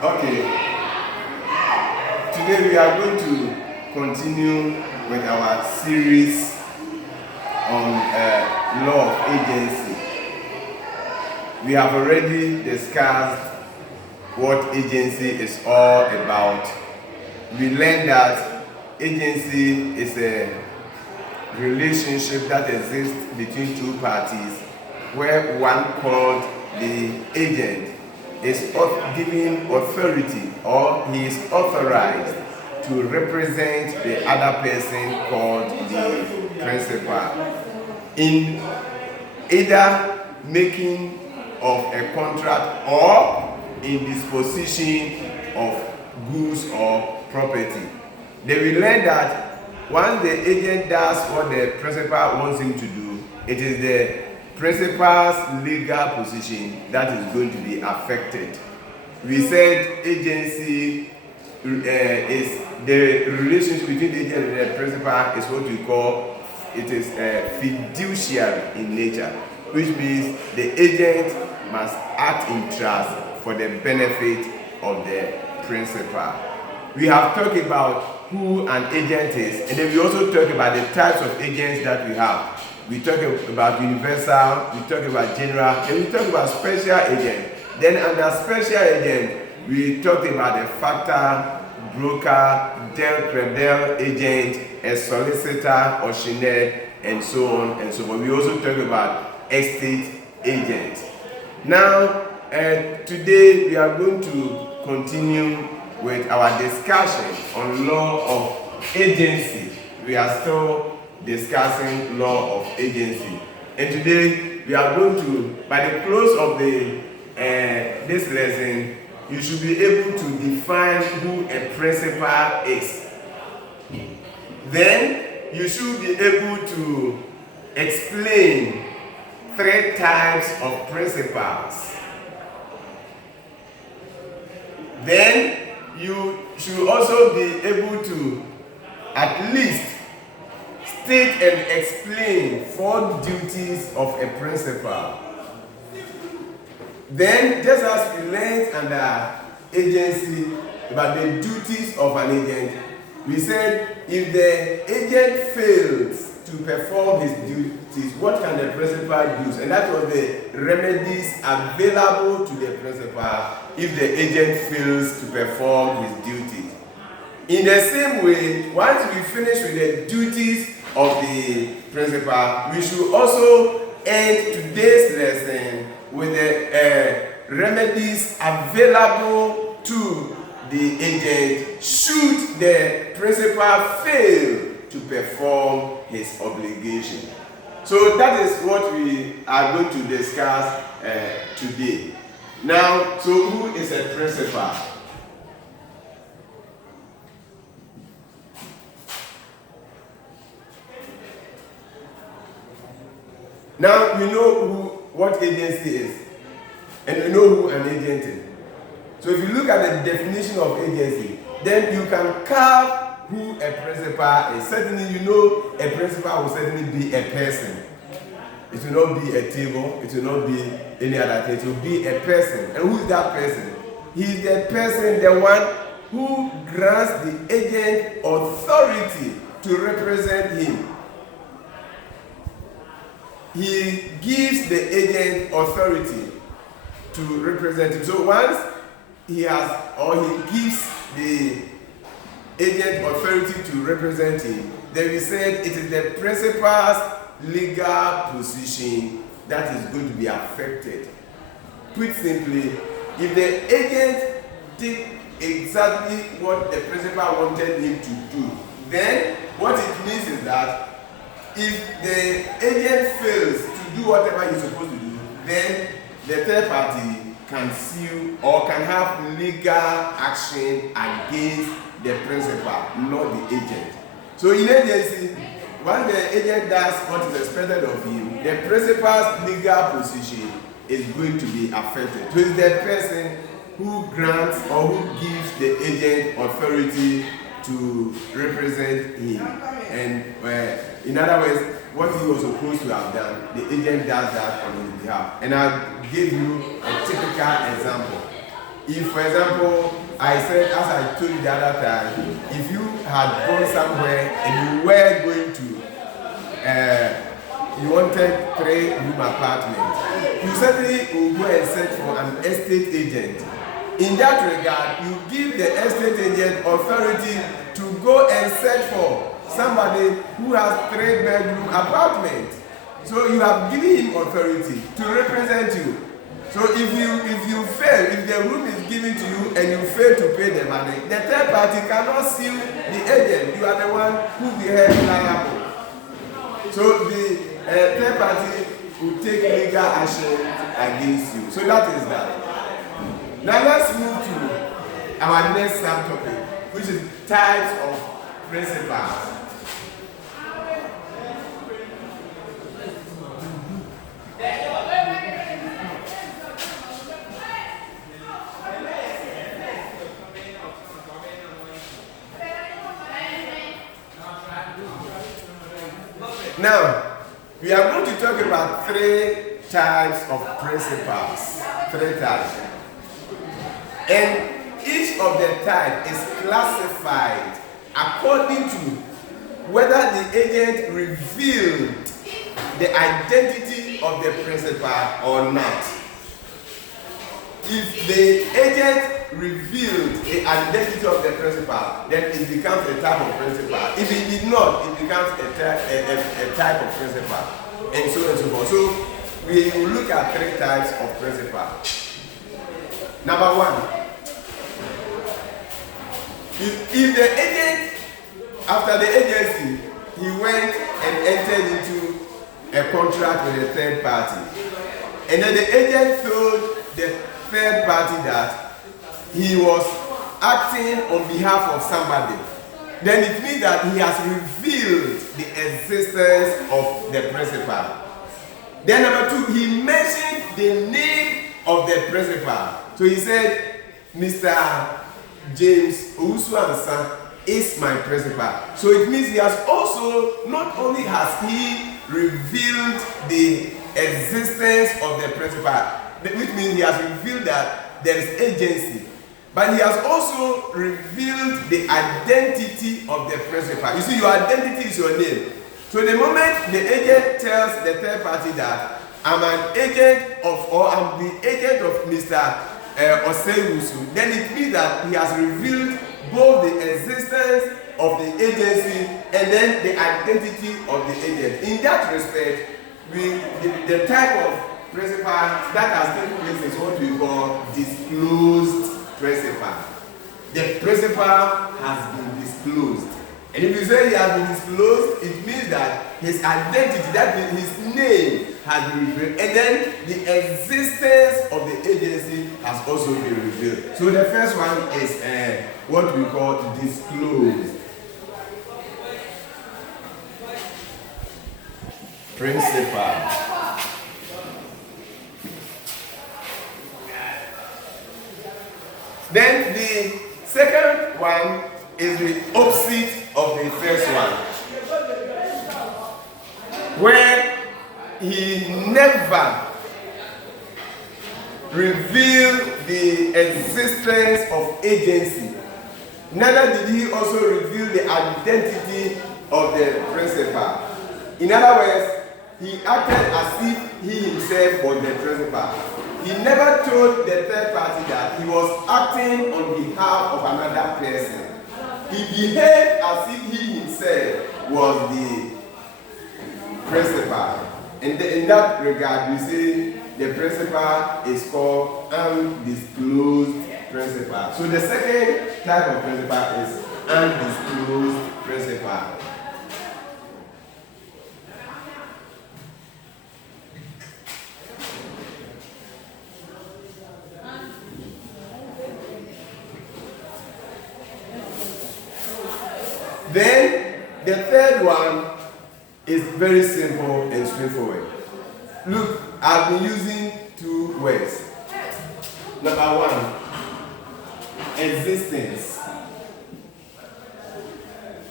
Okay, today we are going to continue with our series on law of agency. We have already discussed what agency is all about. We learned that agency is a relationship that exists between two parties where one called the agent is given authority, or he is authorized to represent the other person called the principal in either making of a contract or in disposition of goods or property. Then we learn that once the agent does what the principal wants him to do, it is the principal's legal position that is going to be affected. We said agency is the relationship between the agent and the principal is what we call, it is fiduciary in nature, which means the agent must act in trust for the benefit of the principal. We have talked about who an agent is, and then we also talk about the types of agents that we have. We talk about universal, we talk about general, and we talk about special agent. Then under special agent, we talked about a factor, broker, credential agent, a solicitor, or auctioneer, and so on and so forth. We also talk about estate agent. Now, today we are going to continue with our discussion on law of agency. We are still discussing law of agency, and today we are going to, by the close of the this lesson, you should be able to define who a principal is. Then you should be able to explain 3 types of principals. Then you should also be able to at least state and explain 4 duties of a principal. Then, just as we learned under agency about the duties of an agent, we said if the agent fails to perform his duties, what can the principal do? And that was the remedies available to the principal if the agent fails to perform his duties. In the same way, once we finish with the duties of the principal, we should also end today's lesson with the remedies available to the agent should the principal fail to perform his obligation. So that is what we are going to discuss today. Now, so who is a principal? Now we know what agency is, and we know who an agent is. So if you look at the definition of agency, then you can carve who a principal is. Certainly you know a principal will certainly be a person. It will not be a table, it will not be any other thing, it will be a person. And who is that person? He is the person, the one who grants the agent authority to represent him. He gives the agent authority to represent him. So once he has, or he gives the agent authority to represent him, then we said it is the principal's legal position that is going to be affected. Put simply, if the agent did exactly what the principal wanted him to do, then what it means is that if the agent fails to do whatever he's supposed to do, then the third party can sue or can have legal action against the principal, not the agent. So in agency, once the agent does what is expected of him, the principal's legal position is going to be affected. So it's the person who grants or who gives the agent authority to represent him. And in other words, what he was supposed to have done, the agent does that on his behalf. And I'll give you a typical example. If, for example, I said, as I told you the other time, if you had gone somewhere and you were going to, you wanted 3-room apartment, you certainly will go and search for an estate agent. In that regard, you give the estate agent authority to go and search for somebody who has 3-bedroom apartment. So you have given him authority to represent you. So if you fail, if the room is given to you and you fail to pay the money, the third party cannot sue the agent. You are the one who will be held liable. So the third party will take legal action against you. So that is that. Now let's move to our next subtopic, which is types of principals. Now, we are going to talk about 3 types of principals. 3 types. And each of the types is classified according to whether the agent revealed the identity of the principal or not. If the agent revealed the identity of the principal, then it becomes a type of principal. If it did not, it becomes a type of principal, and so on and so forth. So we will look at 3 types of principal. Number 1, if the agent, after the agency, he went and entered into a contract with a third party, and then the agent told the third party that he was acting on behalf of somebody, then it means that he has revealed the existence of the principal. Then number 2, he mentioned the name of the principal. So he said, Mr. James Owusu-Ansah is my principal. So it means he has also, not only has he revealed the existence of the principal, which means he has revealed that there is agency, but he has also revealed the identity of the principal. You see, your identity is your name. So the moment the agent tells the third party that I'm an agent of, or I'm the agent of Mr. Osei-Wusu, then it means that he has revealed both the existence of the agency and then the identity of the agent. In that respect, the type of principal that has taken place is what we call disclosed principal. The principal has been disclosed. And if you say he has been disclosed, it means that his identity, that means his name, has been revealed. And then the existence of the agency has also been revealed. So the first one is what we call disclosed principal. Then the second one is the opposite of the first one, where he never revealed the existence of agency. Neither did he also reveal the identity of the principal. In other words, he acted as if he himself was the principal. He never told the third party that he was acting on behalf of another person. He behaved as if he himself was the principal. And in that regard, we say the principal is called undisclosed principal. So the second type of principal is undisclosed principal. Then the third one is very simple and straightforward. Look, I've been using 2 words. Number 1, existence.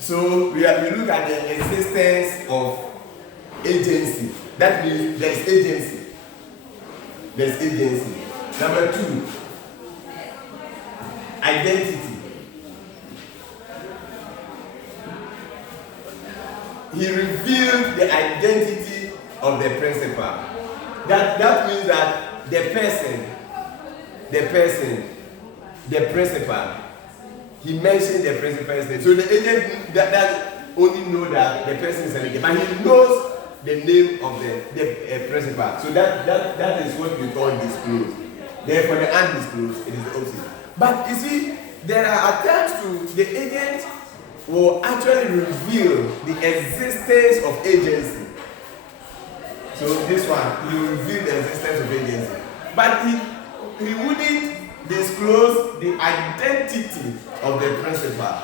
So we look at the existence of agency. That means there's agency. There's agency. Number 2, identity. He revealed the identity of the principal. That means that the principal, he mentioned the principal's name. So the agent that only know that the person is an agent, but he knows the name of the principal. So that is what we call disclosed. Therefore, the undisclosed, it is the opposite. But you see, there are attempts to the agent will actually reveal the existence of agency. So this one, he will reveal the existence of agency. But he wouldn't disclose the identity of the principal.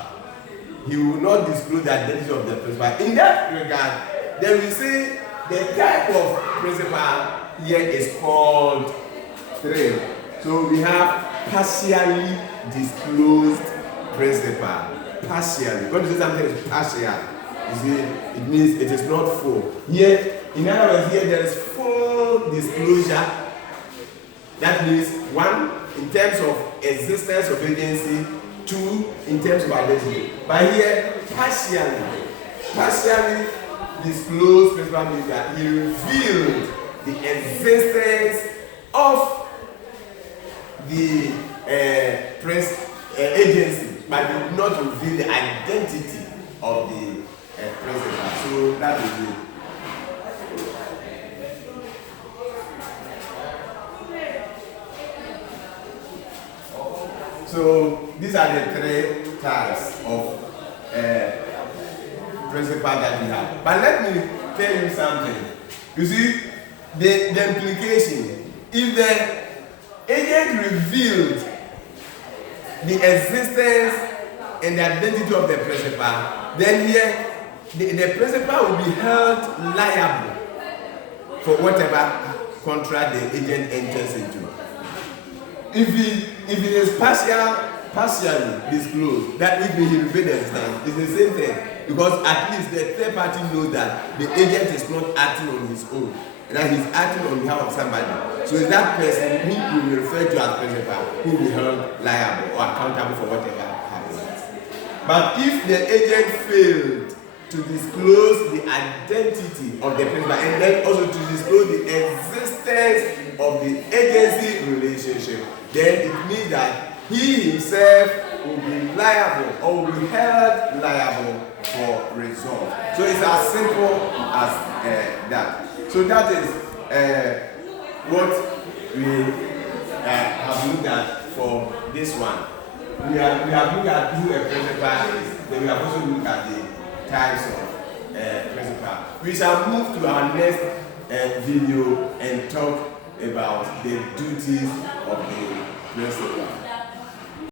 He will not disclose the identity of the principal. In that regard, then we say the type of principal here is called three. So we have partially disclosed principal. Partially. When you say something is partial, you see, it means it is not full. Here, in other words, here there is full disclosure. That means one, in terms of existence of agency, two, in terms of identity. But here, partially disclosed principal means that he revealed the existence of the agency, but did not reveal the identity of the principal. So that is it. So these are the three types of principal that we have. But let me tell you something. You see, the implication, if the agent revealed the existence and the identity of the principal, then here the principal will be held liable for whatever contract the agent enters into. If it is partially disclosed, that means he revealed the existence. It's the same thing, because at least the third party knows that the agent is not acting on his own, and that he's acting on behalf of somebody. So it's that person who we refer to as principal who will be held liable or accountable for whatever happens. But if the agent failed to disclose the identity of the principal and then also to disclose the existence of the agency relationship, then it means that he himself will be liable or will be held liable for result. So it's as simple as that. So that is what we have looked at for this one. We have looked at who a principal is, then we have also looked at the types of principal. We shall move to our next video and talk about the duties of the principal.